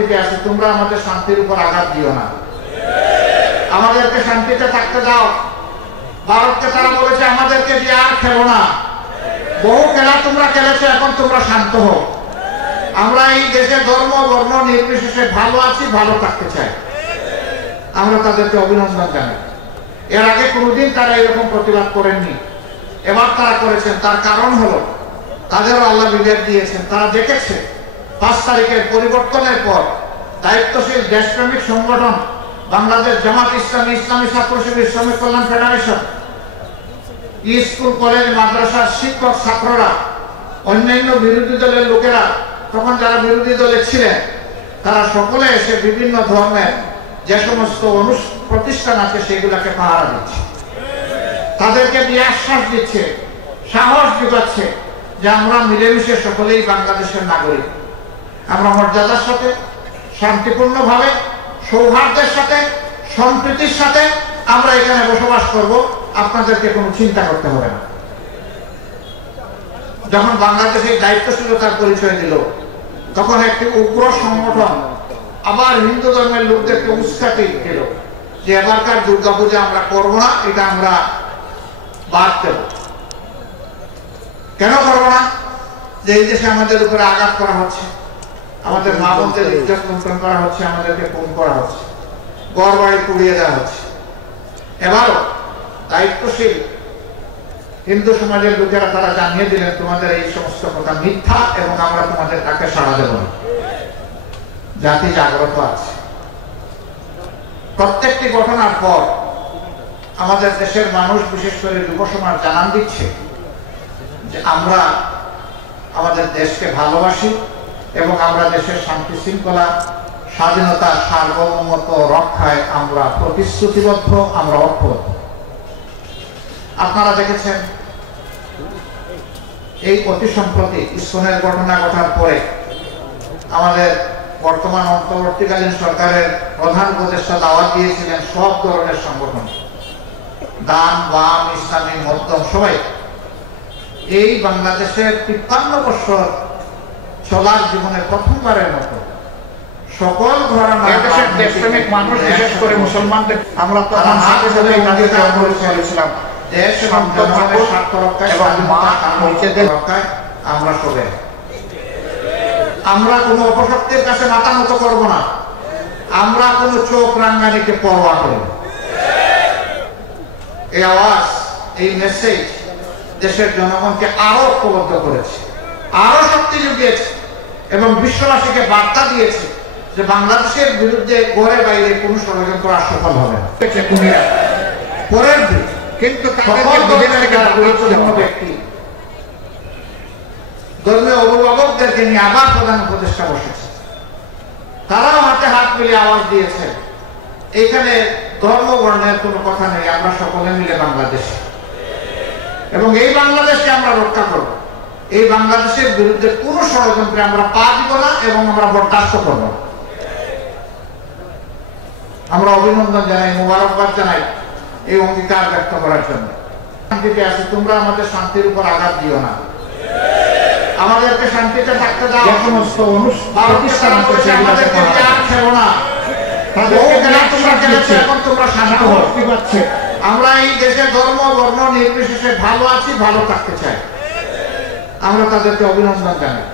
শান্তিতে আছি, তোমরা আমাদের শান্তির উপর আঘাত দিও না, আমাদেরকে শান্তিতে থাকতে দাও। ভারতকে তারা বলেছে আমাদেরকে দিয়ে আর খেলো না, বহু খেলা তোমরা খেলেছো, এখন তোমরা শান্ত হও। আমরা এই দেশে ধর্ম বর্ণ নির্বিশেষে ভালো আছি, ভালো থাকতে চাই। আমরা তাদেরকে অভিনন্দন জানাই। এর আগে কোনোদিন তারা এরকম প্রতিবাদ করেননি, এবার তারা করেছেন। তার কারণ হলো তাদেরও আল্লাহ বিবেক দিয়েছেন। তারা দেখেছে 5 তারিখের পরিবর্তনের পর দায়িত্বশীল দেশপ্রেমিক সংগঠন বাংলাদেশ জামাত ইসলামী, ইসলামী ছাত্র শিবির, শ্রমিক কল্যাণ ফেডারেশন, স্কুল কলেজ মাদ্রাসার শিক্ষক ছাত্ররা, অন্যান্য বিরোধী দলের লোকেরা, তখন যারা বিরোধী দলে ছিলেন তারা সকলে এসে বিভিন্ন ধর্মের যে সমস্ত প্রতিষ্ঠান আছে সেগুলোকে পাহারা দিচ্ছে, তাদেরকে দিয়ে আশ্বাস দিচ্ছে, সাহস যোগাচ্ছে যে আমরা মিলেমিশে সকলেই বাংলাদেশের নাগরিক। আমরা মর্যাদার সাথে, শান্তিপূর্ণভাবে, সৌহার্দ্যের সাথে, সম্প্রীতির সাথে আমরা এখানে বসবাস করব, আপনাদেরকে কোনো চিন্তা করতে হবে না। যখন বাংলাদেশের দায়িত্বশীলতার পরিচয় দিল, তখন একটি উগ্র সংগঠন আবার হিন্দু ধর্মের লোকদেরকে উস্কাতে দিল যে এবারকার দুর্গাপূজা আমরা করবো না, এটা আমরা বাদ দেব। কেন করবো না? যে এই দেশে আমাদের উপরে আঘাত করা হচ্ছে, আমাদের মা বোনদের ইজ্জত লুণ্ঠন করা হচ্ছে, আমাদেরকে খুন করা হচ্ছে, ঘর বাড়ি পুড়িয়ে দেওয়া হচ্ছে। এবারও দায়িত্বশীল হিন্দু সমাজের লোকেরা তারা জানিয়ে দিলেন তোমাদের এই সমস্ত কথা মিথ্যা এবং আমরা তোমাদের তাকে সাড়া দেব না। জাতি জাগ্রত আছে। প্রত্যেকটি ঘটনার পর আমাদের দেশের মানুষ, বিশেষ করে যুব সমাজ জানান দিচ্ছে যে আমরা আমাদের দেশকে ভালোবাসি এবং আমরা দেশের শান্তি শৃঙ্খলা, স্বাধীনতা, সার্বভৌমত্ব রক্ষায় আমরা প্রতিশ্রুতিবদ্ধ, আমরা ঐক্যবদ্ধ। আপনারা দেখেছেন এই অতি সম্প্রতি ইসকনের ঘটনা ঘটার পরে আমাদের বর্তমান অন্তর্বর্তীকালীন সরকারের প্রধান উপদেষ্টা দাওয়াত দিয়েছিলেন সব ধরনের সংগঠন, ডান বাম, ইসলামী মধ্যম, সবাই এই বাংলাদেশের 53 বছর চলার জীবনে প্রথমবারের মতো সকল ঘরানার দেশপ্রেমিক মানুষ, বিশেষ করে মুসলমানদের আমরা তখন হাতে ধরে করেছিলাম দেশ এবং জনগণের স্বার্থ রক্ষায় এবং নিজেদের রক্ষায় আমরা সবে। আমরা কোনো অপশক্তির কাছে মাথা নত করবো না, আমরা কোনো চোখ রাঙ্গানিকে পরোয়া করি না। এই আওয়াজ, এই মেসেজ দেশের জনগণকে আরো ঐক্যবদ্ধ করেছে, আরো শক্তি জুগিয়েছে এবং বিশ্ববাসীকে বার্তা দিয়েছে যে বাংলাদেশের বিরুদ্ধে ঘরে বাইরে কোনো ষড়যন্ত্র আর সফল হবে না। পরের দিন কিন্তু গুরুত্বপূর্ণ ব্যক্তি ধর্মীয় অভিভাবকদেরকে নিয়ে আবার প্রধান উপদেষ্টা বসেছে, তারাও হাতে হাত মিলিয়ে আওয়াজ দিয়েছে এখানে ধর্ম বর্ণের কোনো কথা নেই, আমরা সকলে মিলে বাংলাদেশ এবং এই বাংলাদেশকে আমরা রক্ষা করব। এই বাংলাদেশের বিরুদ্ধে কোনো ষড়যন্ত্রে আমরা পা দিব না এবং আমরা বরদাস্ত করব। আমরা অভিনন্দন জানাই, মোবারকবাদ জানাই এই অঙ্গীকার ব্যক্ত করার জন্য। শান্তিতে আছি, তোমরা আমাদের শান্তির উপর আঘাত দিও না, আমাদেরকে শান্তিতে থাকতে দাও। যে সমস্ত প্রতিষ্ঠান আমাদেরকে আর খেলো না, এখন তোমরা শান্ত হও। আমরা এই দেশে ধর্ম বর্ণ নির্বিশেষে ভালো আছি, ভালো থাকতে চাই। আমরা তাদেরকে অভিনন্দন জানাই।